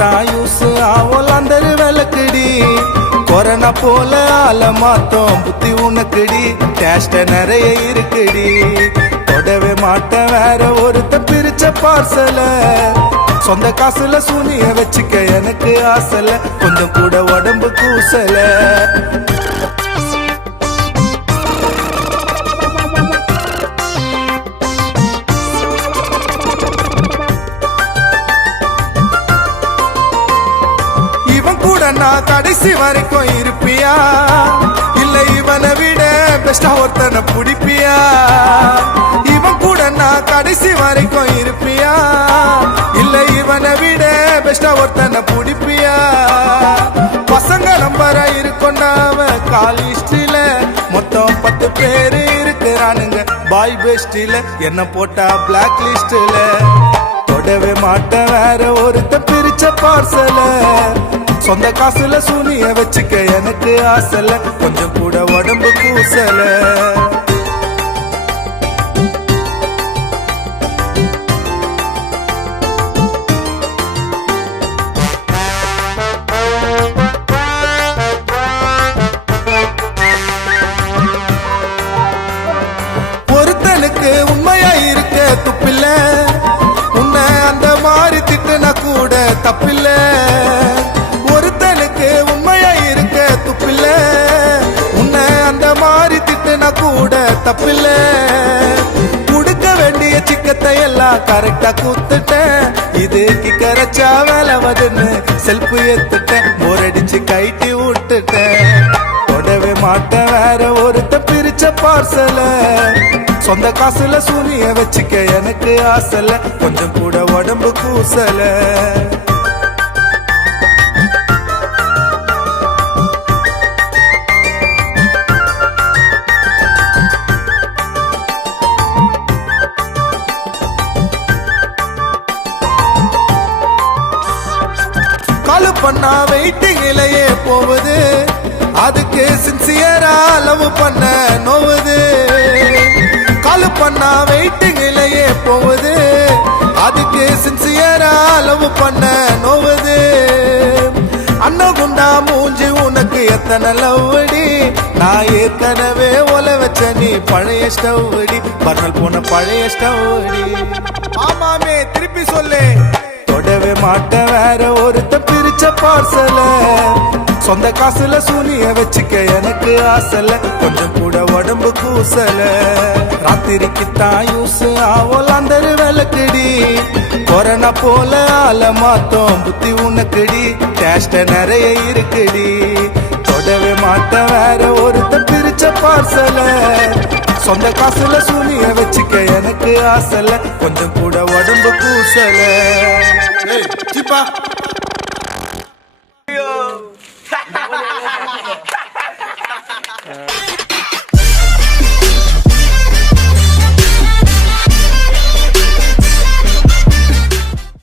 தான் யூஸ் ஆகும் அந்த விளக்குடி கொரோனா போல ஆல மாத்தோம் புத்தி உனக்குடி டேஸ்ட நிறைய இருக்குடி தொடவே மாட்டேன் வேற ஒருத்த பிரிச்ச பார்சல சொந்த காசுல சூனிய வச்சுக்க எனக்கு ஆசல கொஞ்சம் கூட உடம்பு கூசல இவன் கூட நான் கடைசி வரைக்கும் இருப்பியா இல்ல இவனை விட பெஸ்டா ஒருத்தனை பிடிப்பியா இவன் கூட நான் கடைசி வரைக்கும் இருப்பியா இல்ல இவனை விட பெஸ்டா ஒருத்தனை பிடிப்பியா பசங்க நம்பரா இருக்கொண்டாவ காலிஸ்டில மொத்தம் 10 பேரு இருக்கிறானுங்க பாய் பெஸ்டில என்ன போட்டா பிளாக் லிஸ்ட்ல தொடவே மாட்டேன் வேற ஒருத்த பிரிச்ச பார்சல சொந்த காசுல சூனிய வச்சுக்க எனக்கு ஆசல கொஞ்சம் கூட உடம்பு கூசல ஒருத்தனுக்கு உண்மையா இருக்க துப்பில்ல உன்னை அந்த மாதிரி திட்டுனா கூட தப்பில்ல ஒருத்தனுக்கு உண்மையா இருக்க துப்பில்ல உன்னை அந்த மாதிரி திட்டுனா கூட தப்பில்ல கொடுக்க வேண்டிய சிக்கத்தை எல்லாம் கரெக்டா குத்துட்டேன் இது கிக்கரைச்சா வேலை வதுன்னு செல்ஃபு ஏத்துட்டேன் போரடிச்சு கைட்டி விட்டுட்டேன் தொடவே மாட்டேன் வேற ஒருத்த பிரிச்ச பார்சல சொந்த காசுல சூனிய வச்சுக்க எனக்கு ஆசல கொஞ்சம் கூட உடம்பு கூசல காலு பண்ணா வெயிட்டிங்கிலேயே போகுது அதுக்கு சின்சியரா லவ் பண்ண நோவுது காலு பண்ணா வெயிட்டிங்கிலேயே போகுது அதுக்கு சின்சியரா லவ் பண்ண நோவுது அண்ணன் குண்டா மூஞ்சி உனக்கு எத்தனை லவ்வடி நான் ஏற்கனவே ஒல வச்ச நீ பழைய ஸ்டவ்டி பர்னல் போன பழைய ஸ்டவ்டி ஆமாமே திருப்பி சொல்லு தொடவே மாட்டேன் வேற ஒருத்த பிரிச்ச பார்சல சொந்த காசுல சூனிய வச்சுக்க எனக்கு ஆசல கொஞ்சம் கூட உடம்பு கூசல ராத்திரிக்கு தான் யூஸ் ஆகும் அந்த விளக்குடி கொரோனா போல ஆல மாத்தோம் புத்தி உனக்குடி டேஸ்ட நிறைய இருக்குடி தொடவே மாட்டேன் வேற ஒருத்த பிரிச்ச பார்சல சொந்த காசுல சூனிய வச்சுக்க எனக்கு ஆசல கொஞ்சம் கூட உடம்பு கூசல சிப்பா